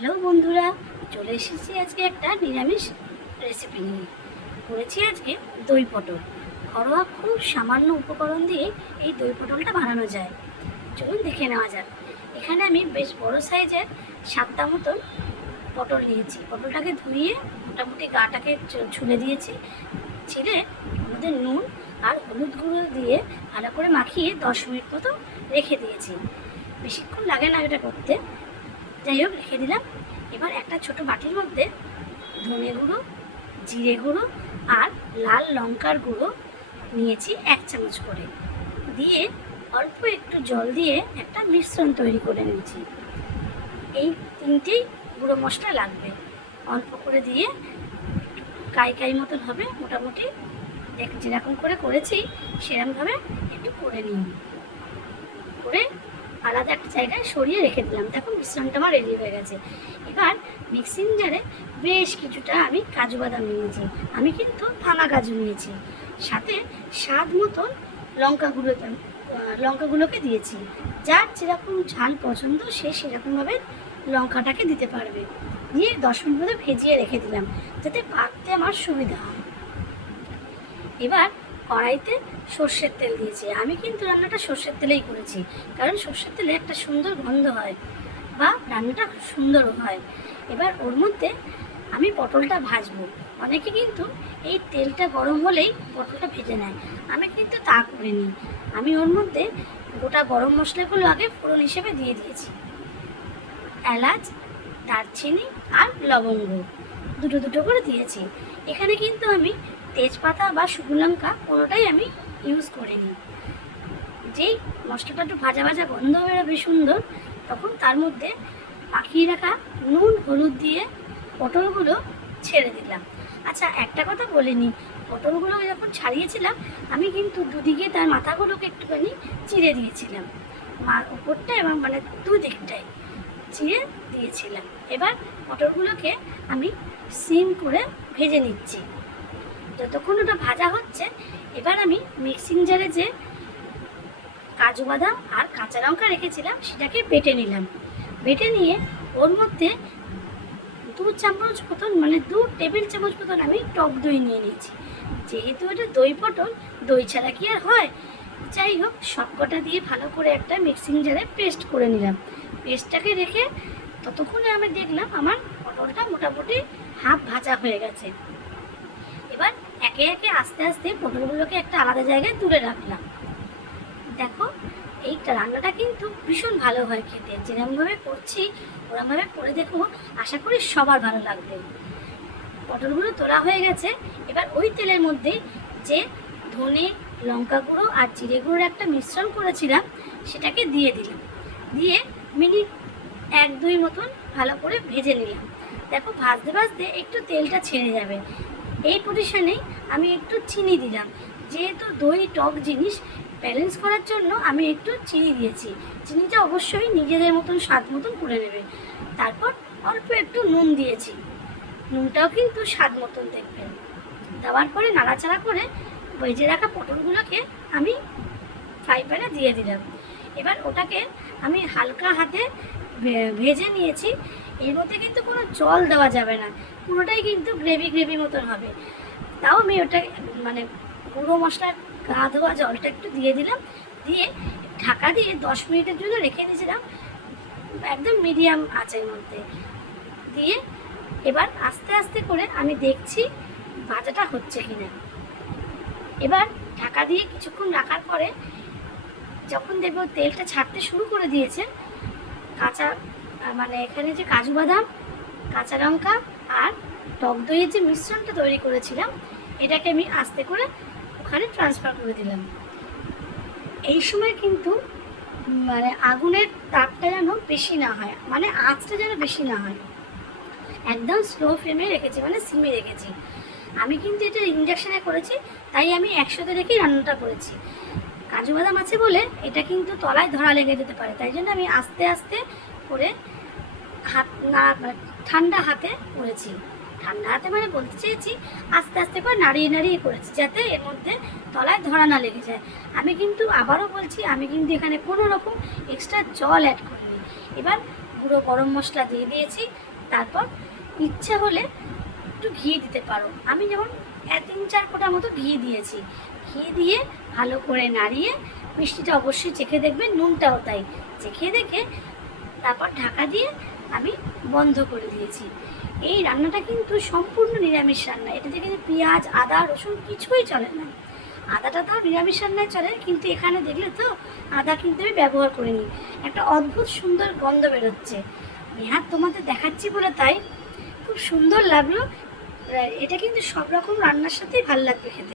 Hello বন্ধুরা, চলে এসেছি আজকে একটা নিরামিষ রেসিপি নিয়ে। করেছি আজকে দই পটল। ঘরোয়া খুব সামান্য উপকরণ দিয়ে এই দই পটলটা বানানো যায়। চলুন দেখে নেওয়া যাক। এখানে আমি বেশ বড় সাইজের 7টা মতন পটল নিয়েছি। পটলটাকে ধুয়ে মোটামুটি গাটাকে ছুলে দিয়েছি। ছিলে আমাদের নুন আর হলুদ গুঁড়ো দিয়ে ভালো করে মাখিয়ে 10 মিনিট মতো রেখে দিয়েছি। বেশিক্ষণ লাগে না এটা করতে। যাই হোক, রেখে দিলাম। এবার একটা ছোট বাটির মধ্যে ধনে গুঁড়ো, জিরে গুঁড়ো আর লাল লঙ্কার গুঁড়ো নিয়েছি 1 চামচ করে, দিয়ে অল্প একটু জল দিয়ে একটা মিশ্রণ তৈরি করে নিয়েছি। এই তিনটেই গুঁড়ো মশলা লাগবে। অল্প করে দিয়ে কাই কাই মতন হবে মোটামুটি, যেরকম করে করেছি সেরকমভাবে একটু করে নিই। করে আলাদা একটা জায়গায় সরিয়ে রেখে দিলাম। দেখো মিশ্রণটা আমার রেডি হয়ে গেছে। এবার মিক্সিং জারে বেশ কিছুটা আমি কাজু বাদাম নিয়েছি। আমি কিন্তু ভাঙা কাজু নিয়েছি। সাথে স্বাদ মতন লঙ্কাগুলোকে দিয়েছি। যার যেরকম ঝাল পছন্দ সে সেরকমভাবে লঙ্কাটাকে দিতে পারবে। দিয়ে 10 মিনিট মতো ভেজিয়ে রেখে দিলাম যাতে পাকতে আমার সুবিধা হয়। এবার কড়াইতে সর্ষের তেল দিয়েছি। আমি কিন্তু রান্নাটা সর্ষের তেলেই করেছি, কারণ সর্ষের তেলে একটা সুন্দর গন্ধ হয় বা রান্নাটা সুন্দরও হয়। এবার ওর মধ্যে আমি পটলটা ভাজবো। অনেকে কিন্তু এই তেলটা গরম হলেই পটলটা ভেজে নেয়, আমি কিন্তু তা করিনি। আমি ওর মধ্যে গোটা গরম মশলাগুলো আগে ফোড়ন হিসেবে দিয়ে দিয়েছি। এলাচ, দারচিনি আর লবঙ্গ দুটো দুটো করে দিয়েছি। এখানে কিন্তু আমি তেজপাতা বা শুকনো লঙ্কা কোনোটাই আমি ইউজ করিনি। যেই মশলাটা একটু ভাজা ভাজা গন্ধ বেরোবে সুন্দর, তখন তার মধ্যে পাকিয়ে রাখা নুন হলুদ দিয়ে পটলগুলো ছেড়ে দিলাম। আচ্ছা, একটা কথা বলিনি, পটলগুলো যখন ছাড়িয়েছিলাম আমি কিন্তু দুদিকে তার মাথাগুলোকে একটুখানি চিড়ে দিয়েছিলাম, উপরটা এবং মানে দুদিকটাই চিড়ে দিয়েছিলাম। এবার পটলগুলোকে আমি সিম করে ভেজে নিচ্ছি। যতক্ষণ ওটা ভাজা হচ্ছে, এবার আমি মিক্সিং জারে যে কাজু বাদাম আর কাঁচা লঙ্কা রেখেছিলাম সেটাকে বেটে নিলাম। বেটে নিয়ে ওর মধ্যে 2 চামচ মতন মানে 2 টেবিল চামচ মতন আমি টক দই নিয়ে নিয়েছি। যেহেতু এটা দই পটল, দই ছাড়া কি আর হয়। যাই হোক, সবকটা দিয়ে ভালো করে একটা মিক্সিং জারে পেস্ট করে নিলাম। পেস্টটাকে রেখে ততক্ষণে আমি দেখলাম আমার পটলটা মোটামুটি হাফ ভাজা হয়ে গেছে। এবার একে একে আস্তে আস্তে পটলগুলোকে একটা আলাদা জায়গায় তুলে রাখলাম। দেখো, এই রান্নাটা কিন্তু ভীষণ ভালো হয় খেতে। যেরকমভাবে করছি ওরকমভাবে করে দেখো, আশা করি সবার ভালো লাগবে। পটলগুলো তোলা হয়ে গেছে। এবার ওই তেলের মধ্যে যে ধনে, লঙ্কা গুঁড়ো আর জিরে গুঁড়োর একটা মিশ্রণ করেছিলাম সেটাকে দিয়ে দিলাম। দিয়ে মিনিট 1-2 মতন ভালো করে ভেজে নিলাম। দেখো, ভাজতে ভাজতে একটু তেলটা ছেড়ে যাবে। এই পজিশনেই আমি একটু চিনি দিলাম। যেহেতু দই টক জিনিস, ব্যালেন্স করার জন্য আমি একটু চিনি দিয়েছি। চিনিটা অবশ্যই নিজেদের মতন স্বাদ মতন করে নেবে। তারপর অল্প একটু নুন দিয়েছি। নুনটাও কিন্তু স্বাদ মতন দেখবেন। দেওয়ার পরে নাড়াচাড়া করে ভেজে রাখা পটলগুলোকে আমি ফ্রাই প্যানে দিয়ে দিলাম। এবার ওটাকে আমি হালকা হাতে ভেজে নিয়েছি। এর মধ্যে কিন্তু কোনো জল দেওয়া যাবে না, পুরোটাই কিন্তু গ্রেভি গ্রেভি মতন হবে। তাও আমি ওটা মানে গুঁড়ো মশলার গা ধোয়া জলটা একটু দিয়ে দিলাম। দিয়ে ঢাকা দিয়ে 10 মিনিটের জন্য রেখে দিয়েছিলাম একদম মিডিয়াম আঁচের মধ্যে। দিয়ে এবার আস্তে আস্তে করে আমি দেখছি ভাজাটা হচ্ছে কিনা। এবার ঢাকা দিয়ে কিছুক্ষণ রাখার পরে যখন দেখবো তেলটা ছাড়তে শুরু করে দিয়েছে, কাঁচা মানে এখানে যে কাজু বাদাম, কাঁচা লঙ্কা আর টক দইয়ের যে মিশ্রণটা তৈরি করেছিলাম এটাকে আমি আস্তে করে ওখানে ট্রান্সফার করে দিলাম। এই সময় কিন্তু মানে আগুনের তাপটা যেন বেশি না হয়, মানে আঁচটা যেন বেশি না হয়। একদম স্লো ফ্লেমে রেখেছি, মানে সিমে রেখেছি। আমি কিন্তু এটা ইন্ডাকশানে করেছি, তাই আমি একসাথে রেখেই রান্নাটা করেছি। কাজু বাদাম আছে বলে এটা কিন্তু তলায় ধরা লেগে যেতে পারে, তাই জন্য আমি আস্তে আস্তে করে হাত না ঠান্ডা হাতে করেছি। ঠান্ডা হাতে মানে বলতে চেয়েছি আস্তে আস্তে করে নাড়িয়ে নাড়িয়ে করেছি, যাতে এর মধ্যে তলায় ধরা না লেগে যায়। আমি কিন্তু আবারও বলছি, আমি কিন্তু এখানে কোনো রকম এক্সট্রা জল অ্যাড করিনি। এবার গুঁড়ো গরম মশলা দিয়ে দিয়েছি। তারপর ইচ্ছে হলে একটু ঘি দিতে পারো, আমি যেমন 3-4 ফোঁটা মতো ঘি দিয়েছি। ঘি দিয়ে ভালো করে নাড়িয়ে মিষ্টিটা অবশ্যই চেখে দেখবেন, নুনটাও তাই চেখে দেখে তারপর ঢাকা দিয়ে আমি বন্ধ করে দিয়েছি। এই রান্নাটা কিন্তু সম্পূর্ণ নিরামিষ রান্না, এটাতে কিন্তু পেঁয়াজ আদা রসুন কিছুই চলে না। আদাটা তো নিরামিষ রান্নায় চলে, কিন্তু এখানে দেখলে তো আদা কিন্তু আমি ব্যবহার করিনি। একটা অদ্ভুত সুন্দর গন্ধ বেরোচ্ছে, হ্যাঁ তোমাদের দেখাচ্ছি বলে তাই খুব সুন্দর লাগলো। এটা কিন্তু সব রকম রান্নার সাথেই ভালো লাগবে খেতে।